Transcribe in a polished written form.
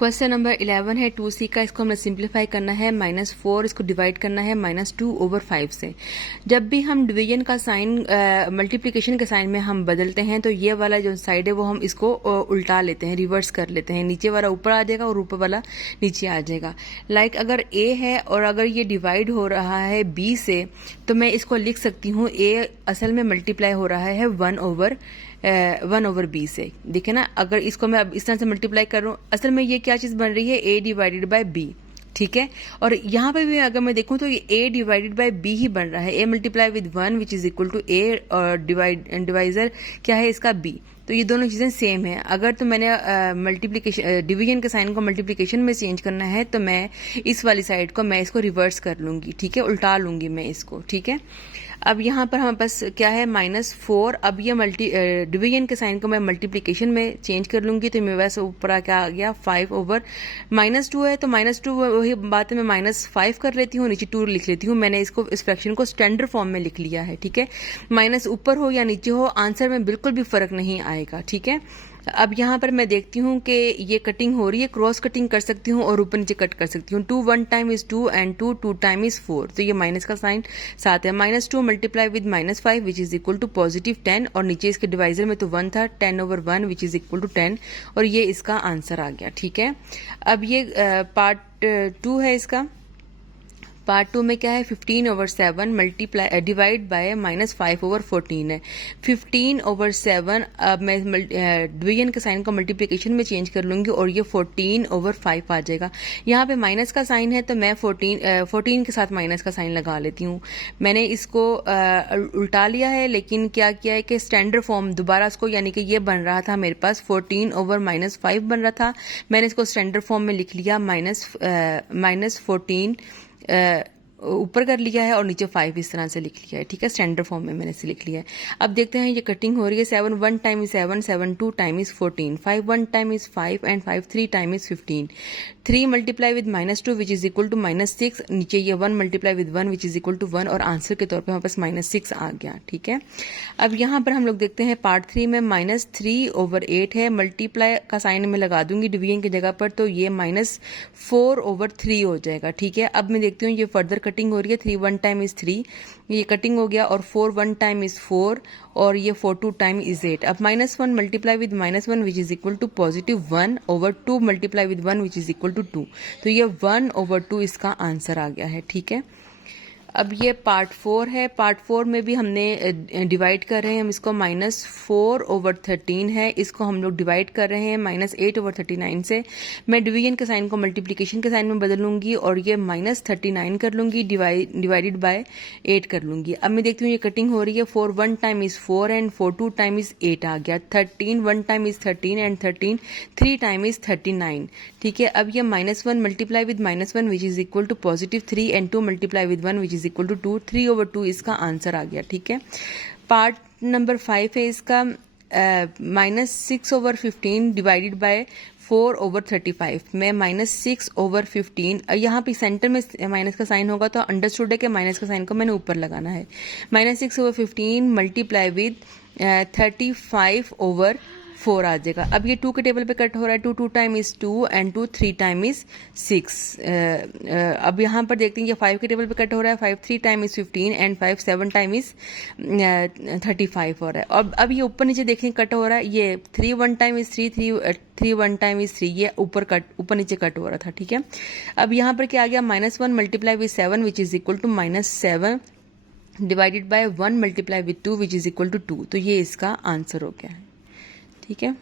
Question number 11 है 2C का। इसको हमें सिंप्लीफाई करना है, -4 इसको डिवाइड करना है -2/5 से। जब भी हम डिवीजन का साइन मल्टीप्लिकेशन के साइन में हम बदलते हैं तो ये वाला जो साइड है वो हम इसको उल्टा लेते हैं, रिवर्स कर लेते हैं। नीचे वाला ऊपर आ जाएगा और ऊपर वाला नीचे आ जाएगा। लाइक अगर A है और अगर ये डिवाइड हो रहा है B से तो मैं इसको लिख सकती हूँ A असल में मल्टीप्लाई हो रहा है 1/B से। देखे ना, अगर इसको मैं अब इस तरह से मल्टीप्लाई कर रहा हूँ, असल में ये क्या चीज बन रही है, A डिवाइडेड बाय B। ठीक है, और यहाँ पे भी अगर मैं देखूं तो ये A डिवाइडेड बाय B ही बन रहा है। A multiply with 1 which is equal to A और डिवाइजर क्या है इसका B। तो ये दोनों चीजें सेम है। अगर तो मैंने मल्टीप्लिकेशन डिवीजन के साइन को मल्टीप्लिकेशन में चेंज करना है तो मैं इस वाली साइड को मैं इसको रिवर्स कर लूंगी। ठीक है, उल्टा लूंगी मैं इसको। ठीक है, अब यहाँ पर हमारे पास क्या है -4। अब ये डिवीजन के साइन को मैं मल्टीप्लिकेशन में चेंज कर लूंगी तो मेरे पास ऊपर क्या आ गया 5/2 है। तो -2 वही बात है, मैं -5 कर लेती हूँ, नीचे 2 लिख लेती हूँ। मैंने इसको इस फ्रैक्शन को स्टैंडर्ड फॉर्म में लिख लिया है। ठीक है, माइनस ऊपर हो या नीचे हो आंसर में बिल्कुल भी फर्क नहीं आएगा। ठीक है, अब यहाँ पर मैं देखती हूँ कि ये कटिंग हो रही है, क्रॉस कटिंग कर सकती हूँ और ऊपर नीचे कट कर सकती हूँ। 2 1 time is 2 and 2 2 time is 4। तो ये माइनस का साइन साथ है। -2 multiply with -5 which is equal to +10 और नीचे इसके डिवाइजर में तो 1 था, 10/1 विच इज इक्वल टू 10 और ये इसका आंसर आ गया। ठीक है, अब ये पार्ट 2 है इसका। पार्ट 2 में क्या है, 15/7 मल्टीप्लाई डिवाइड बाय -5/14 है। 15/7 अब मैं डिवीजन के साइन को मल्टीप्लिकेशन में चेंज कर लूंगी और ये 14/5 आ जाएगा। यहाँ पे माइनस का साइन है तो मैं 14 के साथ माइनस का साइन लगा लेती हूँ। मैंने इसको उल्टा लिया है, लेकिन क्या किया है कि स्टैंडर्ड फॉर्म दोबारा इसको, यानी कि ये बन रहा था मेरे पास 14/-5 बन रहा था, मैंने इसको स्टैंडर्ड फॉर्म में लिख लिया, -14 ऊपर कर लिया है और नीचे 5 इस तरह से लिख लिया है। ठीक है, स्टैंडर्ड फॉर्म में मैंने इसे लिख लिया है। अब देखते हैं ये कटिंग हो रही है। 7 1 time is 7, 7 2 time is 14, 5 1 time is 5 and 5 3 time is 15। 3 multiply with -2 which is equal to -6। नीचे ये 1 multiply with 1 which is equal to 1 और आंसर के तौर पर हमारे पास -6 आ गया। ठीक है, अब यहाँ पर हम लोग देखते हैं पार्ट 3 में -3/8 है। मल्टीप्लाई का साइन में लगा दूंगी डिवीजन की जगह पर तो ये -4/3 हो जाएगा। ठीक है, अब मैं देखती हूँ ये फर्दर कटिंग हो रही है। 3 1 टाइम इज 3, ये कटिंग हो गया, और 4 1 टाइम इज 4 और ये 4 2 टाइम इज 8। अब -1 multiply with -1 which is equal to +1/2 multiply with 1 which is equal to 2। तो ये 1/2 इसका आंसर आ गया है। ठीक है, अब ये पार्ट 4 है। पार्ट 4 में भी हमने डिवाइड कर रहे हैं हम इसको। -4/13 है, इसको हम लोग डिवाइड कर रहे हैं -8/39 से। मैं डिवीजन के साइन को मल्टीप्लिकेशन के साइन में बदलूंगी और ये -39 कर लूंगी, डिवाइडेड बाय 8 कर लूंगी। अब मैं देखती हूँ ये कटिंग हो रही है। 4 1 time is 4 and 4 2 time is 8 आ गया। 13 1 time is 13 and 13 3 time is 39। ठीक है, अब ये -1 multiply with -1 which is equal to +3 and 2 multiply with 1 which is equal to 2, 3/2 इसका आंसर आ गया। ठीक है, पार्ट नंबर 5 है इसका। -6/15 डिवाइडेड बाय 4/35 में -6/15, यहाँ पे सेंटर में माइनस का साइन होगा तो अंडरस्टूड है कि माइनस का साइन को मैंने ऊपर लगाना है। -6/15 मल्टीप्लाई विद 35/4 आ जाएगा। अब ये 2 के टेबल पे कट हो रहा है। 2 2 time is 2 and 2 3 time is 6। अब यहाँ पर देखते हैं ये 5 के टेबल पे कट हो रहा है। 5 3 time is 15 and 5 7 time is 35 हो रहा है। अब ये ऊपर नीचे देखें कट हो रहा है। ये 3 1 टाइम इज 3 3 1 टाइम इज 3, ये ऊपर नीचे कट हो रहा था। ठीक है, अब यहाँ पर क्या आ गया, -1 multiply with 7 which is equal to -7 divided by 1 multiply with 2 which is equal to 2। तो ये इसका आंसर हो गया है। ठीक है।